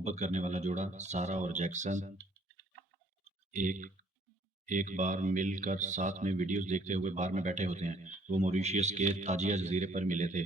मोहब्बत करने वाला जोड़ा सारा और जैक्सन एक एक बार मिलकर साथ में वीडियोस देखते हुए बार में बैठे होते हैं। वो मॉरिशस के ताजिया जजीरे पर मिले थे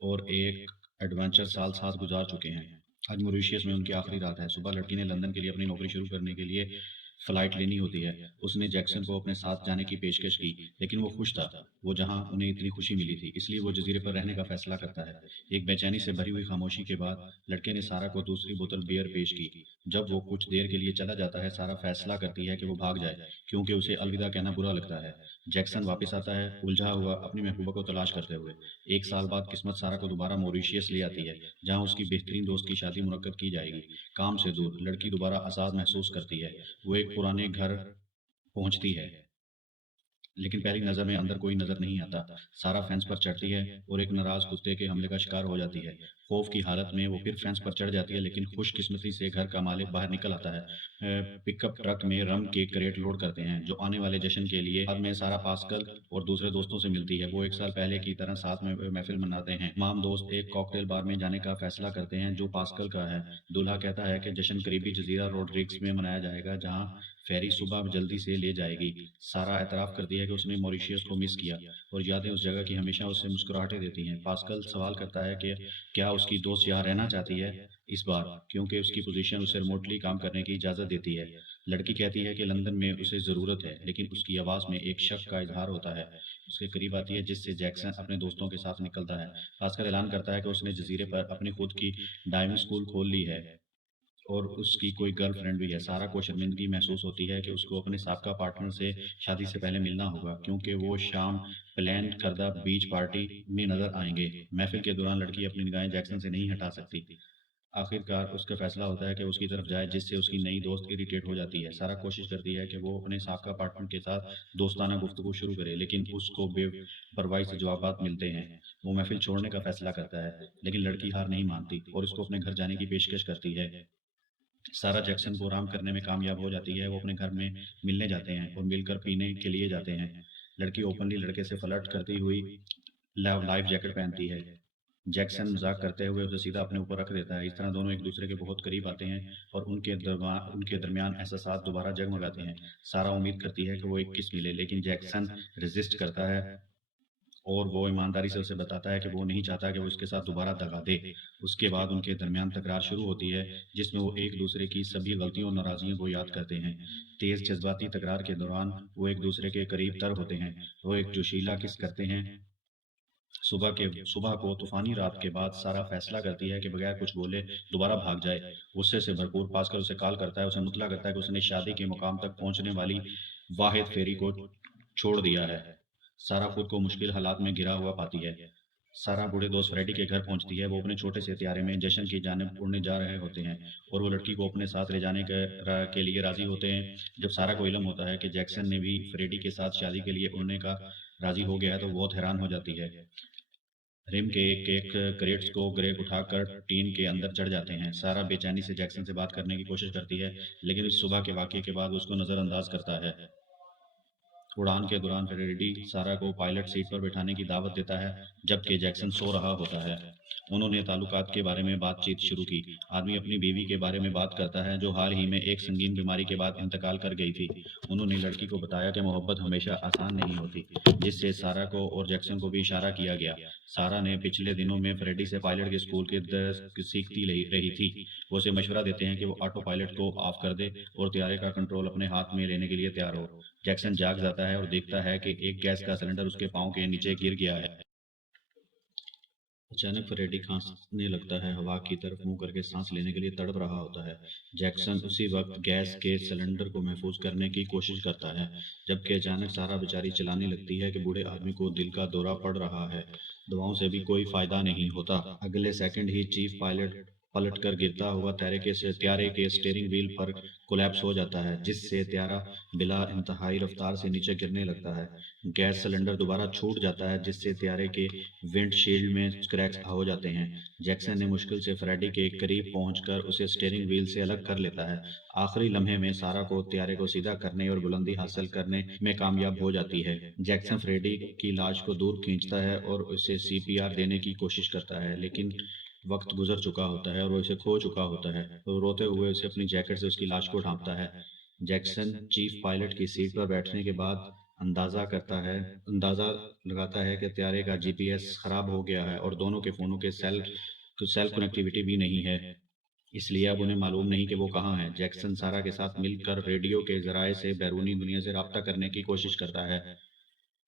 और एक एडवेंचर साल साथ गुजार चुके हैं। आज मॉरिशस में उनकी आखिरी रात है। सुबह लड़की ने लंदन के लिए अपनी नौकरी शुरू करने के लिए फ़्लाइट लेनी होती है। उसने जैक्सन को अपने साथ जाने की पेशकश की, लेकिन वो खुश था, वो जहाँ उन्हें इतनी खुशी मिली थी, इसलिए वो जज़ीरे पर रहने का फ़ैसला करता है। एक बेचैनी से भरी हुई खामोशी के बाद लड़के ने सारा को दूसरी बोतल बियर पेश की। जब वो कुछ देर के लिए चला जाता है, सारा फ़ैसला करती है कि वो भाग जाए, क्योंकि उसे अलविदा कहना बुरा लगता है। जैक्सन वापस आता है, उलझा हुआ अपनी महबूबा को तलाश करते हुए। एक साल बाद किस्मत सारा को दोबारा मॉरिशस ले आती है, जहाँ उसकी बेहतरीन दोस्त की शादी मुनक्कद की जाएगी। काम से दूर लड़की दोबारा आज़ाद महसूस करती है। वो एक पुराने घर पहुँचती है, लेकिन पहली नज़र में अंदर कोई नज़र नहीं आता। सारा फेंस पर चढ़ती है और एक नाराज़ कुत्ते के हमले का शिकार हो जाती है। खौफ की हालत में वो फिर फेंस पर चढ़ जाती है, लेकिन खुशकिस्मती से घर का मालिक बाहर निकल आता है। पिकअप ट्रक में रम के क्रेट लोड करते हैं, जो आने वाले जश्न के लिए। बाद में सारा पास्कल और दूसरे दोस्तों से मिलती है। वो एक साल पहले की तरह साथ में महफिल मनाते हैं। तमाम दोस्त एक कॉकटेल बार में जाने का फैसला करते हैं, जो पास्कल का है। दूल्हा कहता है कि जश्न करीबी जजीरा रोड्रिग्स में मनाया जाएगा, जहाँ फेरी सुबह जल्दी से ले जाएगी। सारा एतराफ़ करती है कि उसने मॉरिशस को मिस किया और यादें उस जगह की हमेशा उसे मुस्कुराहटें देती हैं। पास्कल सवाल करता है कि क्या उसकी दोस्त यहाँ रहना चाहती है इस बार, क्योंकि उसकी पोजीशन उसे रिमोटली काम करने की इजाज़त देती है। लड़की कहती है कि लंदन में उसे ज़रूरत है, लेकिन उसकी आवाज़ में एक शक का इज़हार होता है। उसके करीब आती है, जिससे जैक्सन अपने दोस्तों के साथ निकलता है। पास्कल ऐलान करता है कि उसने जज़ीरे पर अपनी खुद की डाइविंग स्कूल खोल ली है और उसकी कोई गर्लफ्रेंड भी है। सारा को शर्मिंदगी महसूस होती है कि उसको अपने साबका पार्टनर से शादी से पहले मिलना होगा, क्योंकि वो शाम प्लान करदा बीच पार्टी में नज़र आएँगे। महफ़िल के दौरान लड़की अपनी निगाहें जैक्सन से नहीं हटा सकती। आखिरकार उसका फैसला होता है कि उसकी तरफ जाए, जिससे उसकी नई दोस्त इरिटेट हो जाती है। सारा कोशिश करती है कि वो अपने साबका पार्टनर के साथ दोस्ताना गुफ्तगू शुरू करे, लेकिन उसको बेपरवाही से जवाबात मिलते हैं। वो महफ़िल छोड़ने का फैसला करता है, लेकिन लड़की हार नहीं मानती और उसको अपने घर जाने की पेशकश करती है। सारा जैक्सन को आराम करने में कामयाब हो जाती है। वो अपने घर में मिलने जाते हैं और मिलकर पीने के लिए जाते हैं। लड़की ओपनली लड़के से फ्लर्ट करती हुई लाइफ जैकेट पहनती है। जैक्सन मजाक करते हुए उसे सीधा अपने ऊपर रख देता है। इस तरह दोनों एक दूसरे के बहुत करीब आते हैं और उनके दरमियान एहसास दोबारा जगमगाते हैं। सारा उम्मीद करती है कि वो एक किस मिले, लेकिन जैक्सन रेजिस्ट करता है और वो ईमानदारी से उसे बताता है कि वो नहीं चाहता कि वो इसके साथ दोबारा दगा दे। उसके बाद उनके दरमियान तकरार शुरू होती है, जिसमें वो एक-दूसरे की सभी गलतियों और नाराज़गियों को याद करते हैं। तेज़ जज़्बाती तकरार के दौरान वो एक-दूसरे के करीब तर होते हैं। वो एक जोशीला किस करते हैं। सुबह को तूफ़ानी रात के बाद सारा फ़ैसला करती है कि बगैर कुछ बोले दोबारा भाग जाए। गुस्से से भरपूर पास्कल उसे कॉल करता है, उसे मुतला करता है कि उसने शादी के मुकाम तक पहुँचने वाली वाहिद फेरी को छोड़ दिया है। सारा खुद को मुश्किल हालात में घिरा हुआ पाती है। सारा बूढ़े दोस्त फ्रेडी के घर पहुंचती है। वो अपने छोटे से त्यारे में जश्न की जानिब उड़ने जा रहे होते हैं और वो लड़की को अपने साथ ले जाने के लिए राज़ी होते हैं। जब सारा को इल्म होता है कि जैक्सन ने भी फ्रेडी के साथ शादी के लिए उड़ने का राज़ी हो गया है, तो वो बहुत हैरान हो जाती है। रिम के केक क्रेट्स को ग्रेग उठाकर टीन के अंदर चढ़ जाते हैं। सारा बेचैनी से जैक्सन से बात करने की कोशिश करती है, लेकिन इस सुबह के वाक़ये के बाद उसको नज़रअंदाज करता है। उड़ान के दौरान फ्रेडी सारा को पायलट सीट पर बैठाने की दावत देता है, जबकि जैक्सन सो रहा होता है। उन्होंने ताल्लुकात के बारे में बातचीत शुरू की। आदमी अपनी बीवी के बारे में बात करता है, जो हाल ही में एक संगीन बीमारी के बाद इंतकाल कर गई थी। उन्होंने लड़की को बताया कि मोहब्बत हमेशा आसान नहीं होती, जिससे सारा को और जैक्सन को भी इशारा किया गया। सारा ने पिछले दिनों में फ्रेडी से पायलट के स्कूल के सीखती रही थी। वो उसे मशवरा देते हैं कि वो ऑटो पायलट को ऑफ कर दे और त्यारे का कंट्रोल अपने हाथ में लेने के लिए तैयार हो। जैक्सन जाग जाता है और देखता है कि एक गैस का सिलेंडर उसके पाँव के नीचे गिर गया है। अचानक फ्रेडी खांसने लगता है, हवा की तरफ मुंह करके सांस लेने के लिए तड़प रहा होता है। जैक्सन उसी वक्त गैस के सिलेंडर को महफूज करने की कोशिश करता है, जबकि अचानक सारा बेचारी चिल्लाने लगती है कि बूढ़े आदमी को दिल का दौरा पड़ रहा है। दवाओं से भी कोई फायदा नहीं होता। अगले सेकंड ही चीफ पायलट पलट कर गिरता हुआ त्यारे के स्टीयरिंग व्हील पर कोलैप्स हो जाता है, जिससे त्यारा बिला इंतहाई रफ्तार से नीचे गिरने लगता है। गैस सिलेंडर दोबारा छूट जाता है, जिससे त्यारे के विंडशील्ड में क्रैक्स हो जाते हैं। जैक्सन ने मुश्किल से फ्रेडी के करीब पहुंचकर उसे स्टीयरिंग व्हील से अलग कर लेता है। आखिरी लम्हे में सारा को त्यारे को सीधा करने और बुलंदी हासिल करने में कामयाब हो जाती है। जैक्सन फ्रेडी की लाश को दूर खींचता है और उसे सीपीआर देने की कोशिश करता है, लेकिन वक्त गुजर चुका होता है और वो इसे खो चुका होता है। तो रोते हुए उसे अपनी जैकेट से उसकी लाश को ढांपता है। जैक्सन चीफ पायलट की सीट पर बैठने के बाद अंदाजा लगाता है कि त्यारे का जीपीएस खराब हो गया है और दोनों के फ़ोनों के सेल कनेक्टिविटी भी नहीं है। इसलिए अब उन्हें मालूम नहीं कि वो कहाँ हैं। जैक्सन सारा के साथ मिलकर रेडियो के ज़राए से बैरूनी दुनिया से राब्ता करने की कोशिश करता है।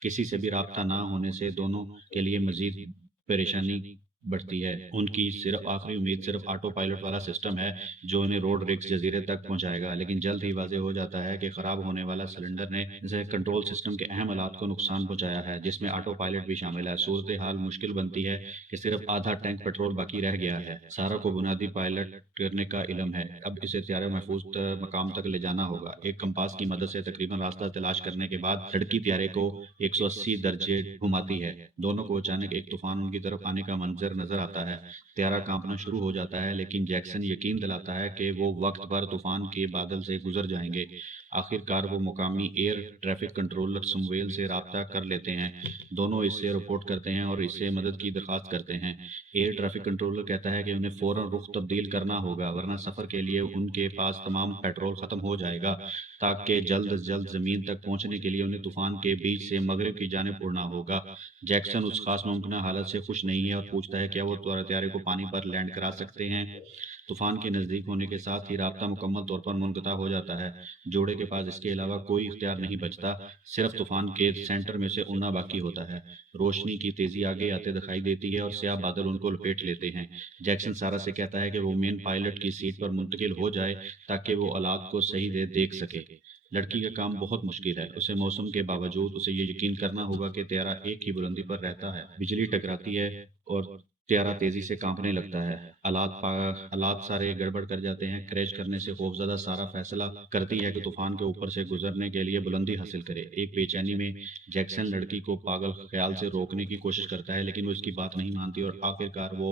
किसी से भी राब्ता ना होने से दोनों के लिए मज़ीद परेशानी बढ़ती है। उनकी सिर्फ़ आखिरी उम्मीद सिर्फ़ ऑटो पायलट वाला सिस्टम है, जो उन्हें रोड रिग्स जज़ीरे तक पहुँचाएगा। लेकिन जल्द ही वाज़ेह हो जाता है कि ख़राब होने वाला सिलेंडर ने इसे कंट्रोल सिस्टम के अहम आलात को नुकसान पहुँचाया है, जिसमें ऑटो पायलट भी शामिल है। सूरत-ए-हाल मुश्किल बनती है कि सिर्फ़ आधा टैंक पेट्रोल बाकी रह गया है। सारा को बुनियादी पायलट करने का इल्म है। अब इसे त्यारे महफूज़ मकाम तक ले जाना होगा। एक कंपास की मदद से तकरीबन रास्ता तलाश करने के बाद लड़की त्यारे को 180 दर्जे घुमाती है। दोनों को अचानक एक तूफान उनकी तरफ आने का मंजर नजर आता है। त्यारा कांपना शुरू हो जाता है, लेकिन जैक्सन यकीन दिलाता है कि वो वक्त पर तूफान के बादल से गुजर जाएंगे। आखिरकार वो मुकामी एयर ट्रैफिक कंट्रोलर समवेल से राब्ता कर लेते हैं। दोनों इससे रिपोर्ट करते हैं और इससे मदद की दरख्वास्त करते हैं। एयर ट्रैफिक कंट्रोलर कहता है कि उन्हें फौरन रुख तब्दील करना होगा, वरना सफ़र के लिए उनके पास तमाम पेट्रोल ख़त्म हो जाएगा, ताकि जल्द से जल्द ज़मीन तक पहुंचने के लिए उन्हें तूफान के बीच से मगरिब की जानिब उड़ना होगा। जैक्सन उस खास मुमकिन हालत से खुश नहीं है और पूछता है क्या वो त्यारे को पानी पर लैंड करा सकते हैं। तूफान के नज़दीक होने के साथ ही राब्ता मुकम्मल तौर पर मुनक़ता हो जाता है। जोड़े के पास इसके अलावा कोई इख्तियार नहीं बचता, सिर्फ तूफान के सेंटर में से उड़ना बाकी होता है। रोशनी की तेज़ी आगे आते दिखाई देती है और स्याह बादल उनको लपेट लेते हैं। जैक्सन सारा से कहता है कि वो मेन पायलट की सीट पर मुंतकिल हो जाए, ताकि वो औलाद को सही से देख सके। लड़की का काम बहुत मुश्किल है। उसे मौसम के बावजूद उसे ये यकीन करना होगा कि त्यारा एक ही बुलंदी पर रहता है। बिजली टकराती है और त्यारा तेज़ी से काँपने लगता है। हालात सारे गड़बड़ कर जाते हैं। क्रैश करने से खौफज़दा सारा फैसला करती है कि तूफ़ान के ऊपर से गुज़रने के लिए बुलंदी हासिल करे। एक बेचैनी में जैक्सन लड़की को पागल ख़्याल से रोकने की कोशिश करता है, लेकिन वो इसकी बात नहीं मानती और आखिरकार वो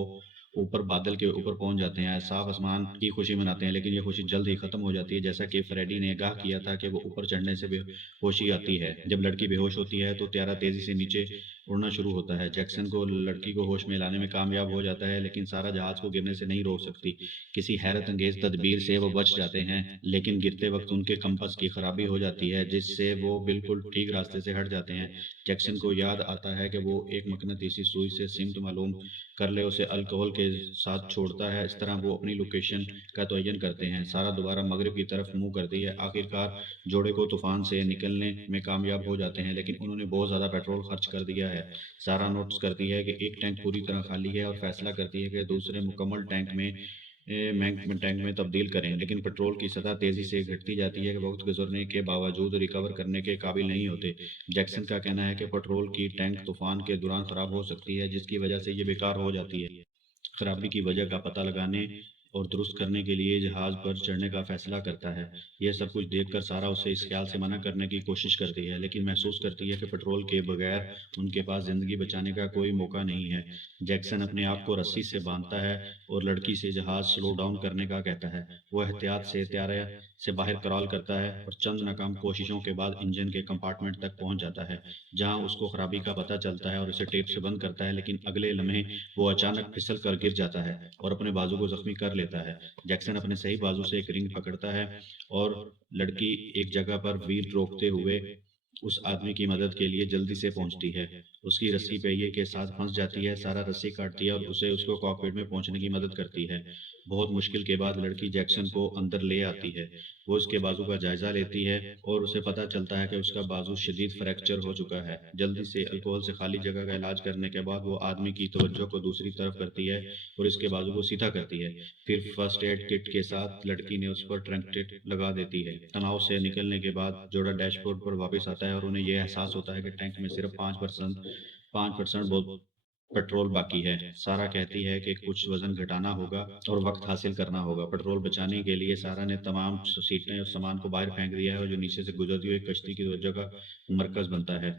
ऊपर बादल के ऊपर पहुँच जाते हैं। साफ आसमान की खुशी मनाते हैं, लेकिन ये खुशी जल्द ही ख़त्म हो जाती है। जैसा कि फ्रेडी ने आगाह किया था कि वो ऊपर चढ़ने से बेहोशी आती है। जब लड़की बेहोश होती है तो त्यारा तेज़ी से नीचे उड़ना शुरू होता है। जैक्सन को लड़की को होश में लाने में कामयाब हो जाता है, लेकिन सारा जहाज़ को गिरने से नहीं रोक सकती। किसी हैरत अंगेज़ तदबीर से वो बच जाते हैं, लेकिन गिरते वक़्त उनके कंपास की खराबी हो जाती है, जिससे वो बिल्कुल ठीक रास्ते से हट जाते हैं। जैक्सन को याद आता है कि वो एक मकनातीसी सुई से सिमत मालूम कर ले, उसे अल्कोहल के साथ छोड़ता है। इस तरह वो अपनी लोकेशन का तयन करते हैं। सारा दोबारा मगरिब की तरफ मुँह करती है। आखिरकार जोड़े को तूफ़ान से निकलने में कामयाब हो जाते हैं, लेकिन उन्होंने बहुत ज़्यादा पेट्रोल खर्च कर दिया है। सारा नोटिस करती है कि एक टैंक पूरी तरह खाली है और फैसला करती है कि दूसरे मुकम्मल टैंक में तब्दील करें, लेकिन पेट्रोल की सतह तेज़ी से घटती जाती है कि वक्त गुजरने के बावजूद रिकवर करने के काबिल नहीं होते। जैक्सन का कहना है कि पेट्रोल की टैंक तूफान के दौरान ख़राब हो सकती है, जिसकी वजह से ये बेकार हो जाती है। खराबी की वजह का पता लगाने और दुरुस्त करने के लिए जहाज़ पर चढ़ने का फैसला करता है। यह सब कुछ देखकर सारा उसे इस ख्याल से मना करने की कोशिश करती है, लेकिन महसूस करती है कि पेट्रोल के बगैर उनके पास ज़िंदगी बचाने का कोई मौका नहीं है। जैक्सन अपने आप को रस्सी से बांधता है और लड़की से जहाज़ स्लो डाउन करने का कहता है। वह एहतियात से त्यारे से बाहर क्रॉल करता है और चंद नाकाम कोशिशों के बाद इंजन के कंपार्टमेंट तक पहुंच जाता है, जहां उसको खराबी का पता चलता है और उसे टेप से बंद करता है। लेकिन अगले लम्हे वो अचानक फिसल कर गिर जाता है और अपने बाजू को जख्मी कर लेता है। जैक्सन अपने सही बाजू से एक रिंग पकड़ता है और लड़की एक जगह पर व्हील रोकते हुए उस आदमी की मदद के लिए जल्दी से पहुंचती है। उसकी रस्सी पहिए के साथ फंस जाती है। सारा रस्सी काटती है और उसे उसको कॉकपिट में पहुंचने की मदद करती है। बहुत मुश्किल के बाद लड़की जैक्सन को अंदर ले आती है। वो उसके बाजू का जायजा लेती है और उसे पता चलता है कि उसका बाजू शदीद फ्रैक्चर हो चुका है। जल्दी से अल्कोहल से खाली जगह का इलाज करने के बाद वो आदमी की तवज्जो को दूसरी तरफ करती है और इसके बाजू को सीधा करती है। फिर फर्स्ट एड किट के साथ लड़की ने उस पर ट्रंकेट लगा देती है। तनाव से निकलने के बाद जोड़ा डैशबोर्ड पर वापस आता है और उन्हें यह एहसास होता है कि टैंक में सिर्फ 5% बहुत पेट्रोल बाकी है। सारा कहती है कि कुछ वज़न घटाना होगा और वक़्त हासिल करना होगा। पेट्रोल बचाने के लिए सारा ने तमाम सीटें और सामान को बाहर फेंक दिया है और जो नीचे से गुजरती हुई कश्ती की तवज्जो का मरकज़ बनता है।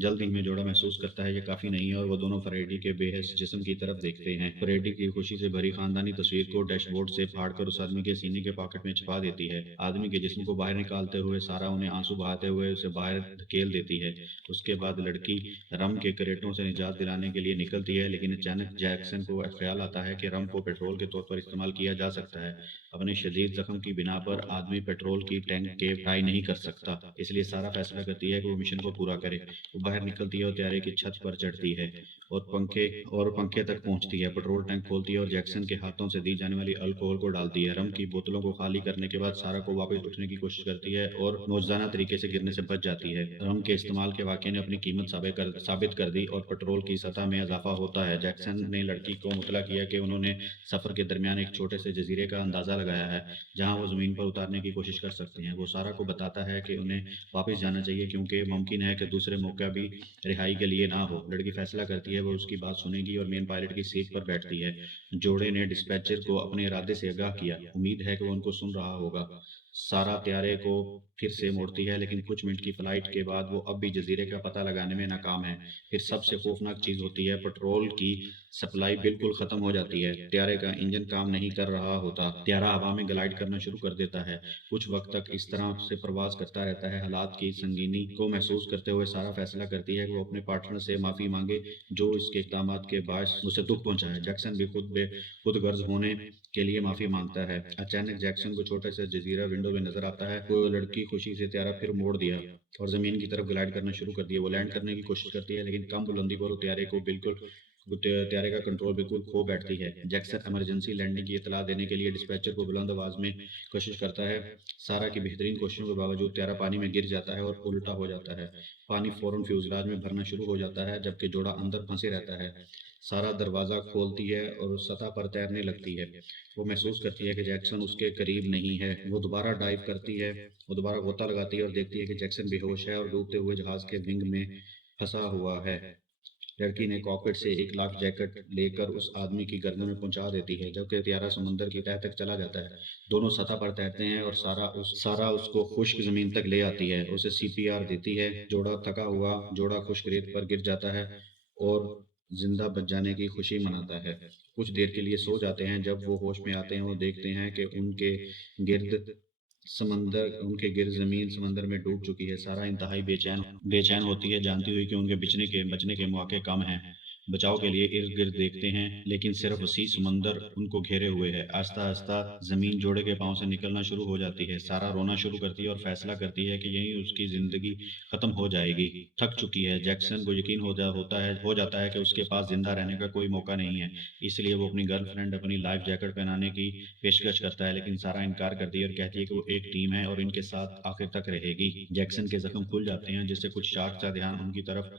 जल्द ही में जोड़ा महसूस करता है ये काफ़ी नहीं है और वो दोनों फ्रेडी के बेहिस जिस्म की तरफ देखते हैं। फ्रेडी की खुशी से भरी खानदानी तस्वीर को डैशबोर्ड से फाड़कर उस आदमी के सीने के पॉकेट में छिपा देती है। आदमी के जिस्म को बाहर निकालते हुए सारा उन्हें आंसू बहाते हुए उसे बाहर धकेल देती है। उसके बाद लड़की रम के क्रेटों से निजात दिलाने के लिए निकलती है, लेकिन अचानक जैक्सन को ख्याल आता है कि रम को पेट्रोल के तौर पर इस्तेमाल किया जा सकता है। अपने शदीद जख्म की बिना पर आदमी पेट्रोल की टैंक के फ्राई नहीं कर सकता, इसलिए सारा फैसला करती है कि वो मिशन को पूरा करे। वो बाहर निकलती है और त्यारे की छत पर चढ़ती है और पंखे तक पहुंचती है। पेट्रोल टैंक खोलती है और जैक्सन के हाथों से दी जाने वाली अल्कोहल को डालती है। रम की बोतलों को खाली करने के बाद सारा को वापस उठने की कोशिश करती है और मौजूदा तरीके से गिरने से बच जाती है। रम के इस्तेमाल के वाक़ये ने अपनी कीमत साबित कर दी और पेट्रोल की सतह में इजाफा होता है। जैक्सन ने लड़की को मुतला किया कि उन्होंने सफ़र के दरमियान एक छोटे से जजीरे का अंदाज़ा लगाया है जहां वो ज़मीन पर उतारने की कोशिश कर सकते हैं। वो सारा को बताता है कि उन्हें वापस जाना चाहिए क्योंकि मुमकिन है कि दूसरे मौका भी रिहाई के लिए ना हो। लड़की फैसला करती है वो उसकी बात सुनेगी और मेन पायलट की सीट पर बैठती है। जोड़े ने डिस्पैचर को अपने इरादे से आगाह किया, उम्मीद है कि वो उनको सुन रहा होगा। सारा त्यारे को फिर से मोड़ती है, लेकिन कुछ मिनट की फ्लाइट के बाद वो अब भी जजीरे का पता लगाने में नाकाम है। फिर सबसे खौफनाक चीज़ होती है, पेट्रोल की सप्लाई बिल्कुल ख़त्म हो जाती है। त्यारे का इंजन काम नहीं कर रहा होता। त्यारा हवा में ग्लाइड करना शुरू कर देता है। कुछ वक्त तक इस तरह से प्रवास करता रहता है। हालात की संगीनी को महसूस करते हुए सारा फैसला करती है कि वो अपने पार्टनर से माफ़ी मांगे जो इसके इक़दाम के बायस उसे दुख पहुंचा है। जैक्सन भी खुद गर्ज होने के लिए माफ़ी मांगता है। अचानक जैक्सन को छोटे से जजीरा विंडो में नजर आता है। वो लड़की खुशी से त्यारा फिर मोड़ दिया और ज़मीन की तरफ ग्लाइड करना शुरू कर दिया। वो लैंड करने की कोशिश करती है, लेकिन कम बुलंदी पर वो त्यारे का कंट्रोल बिल्कुल खो बैठती है। जैक्सन इमरजेंसी लैंडिंग की इतला देने के लिए डिस्पैचर को बुलंद आवाज़ में कोशिश करता है। सारा की बेहतरीन कोशिशों के बावजूद त्यारा पानी में गिर जाता है और उल्टा हो जाता है। पानी फ़ौरन फ्यूज़लाज में भरना शुरू हो जाता है, जबकि जोड़ा अंदर फंसे रहता है। सारा दरवाज़ा खोलती है और सतह पर तैरने लगती है। वो महसूस करती है कि जैक्सन उसके करीब नहीं है। वो दोबारा डाइव करती है, वो दोबारा गोता लगाती है और देखती है कि जैक्सन बेहोश है और डूबते हुए जहाज़ के विंग में फंसा हुआ है। लड़की ने कॉकपिट से एक लाइफ जैकेट लेकर उस आदमी की गर्दन में पहुंचा देती है, जबकि त्यारा समुंदर की तह तक चला जाता है। दोनों सतह पर तैरते हैं और सारा उसको खुश्क ज़मीन तक ले आती है, उसे सीपीआर देती है। जोड़ा खुश्क रेत पर गिर जाता है और जिंदा बच जाने की खुशी मनाता है। कुछ देर के लिए सो जाते हैं। जब वो होश में आते हैं, वो देखते हैं कि गिर्द उनके गिर्द ज़मीन समंदर में डूब चुकी है। सारा इंतहाई बेचैन होती है, जानती हुई कि उनके बचने के मौके कम हैं। बचाव के लिए इर्द-गिर्द देखते हैं, लेकिन सिर्फ वसी समंदर उनको घेरे हुए है। आहिस्ता-आहिस्ता ज़मीन जोड़े के पाँव से निकलना शुरू हो जाती है। सारा रोना शुरू करती है और फैसला करती है कि यहीं उसकी ज़िंदगी ख़त्म हो जाएगी। थक चुकी है। जैक्सन को यकीन हो जाता है कि उसके पास ज़िंदा रहने का कोई मौका नहीं है। इसलिए वो अपनी गर्लफ्रेंड अपनी लाइफ जैकेट पहनाने की पेशकश करता है, लेकिन सारा इनकार करती है और कहती है कि वो एक टीम है और इनके साथ आखिर तक रहेगी। जैक्सन के ज़ख्म खुल जाते हैं, जिससे कुछ शार्क का ध्यान उनकी तरफ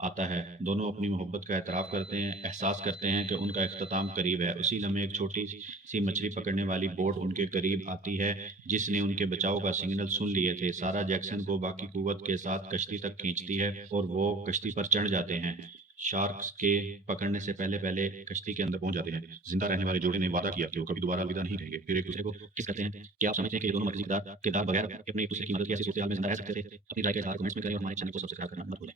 आता है। दोनों अपनी मोहब्बत का एतराफ़ करते हैं, एहसास करते हैं कि उनका इख्तिताम करीब है। उसी लम्हे एक छोटी-सी मछली पकड़ने वाली बोट उनके करीब आती है, जिसने उनके बचाव का सिग्नल सुन लिए थे। सारा जैक्सन को बाकी कुव्वत के साथ कश्ती तक खींचती है और वो कश्ती पर चढ़ जाते हैं। शार्क्स के पकड़ने से पहले कश्ती के अंदर पहुंच जाते हैं। जिंदा रहने वाले जोड़े ने वादा किया कि वो कभी दोबारा अलविदा नहीं कहेंगे। फिर एक दूसरे को किस करते हैं। क्या आप समझते हैं कि ये दोनों मर्जी किरदार बगैर अपने एक दूसरे की मदद की ऐसी सूरत हाल में जिंदा रह सकते थे? अपनी राय का इज़हार कमेंट्स में करें और हमारे चैनल को सब्सक्राइब करना मत भूलें।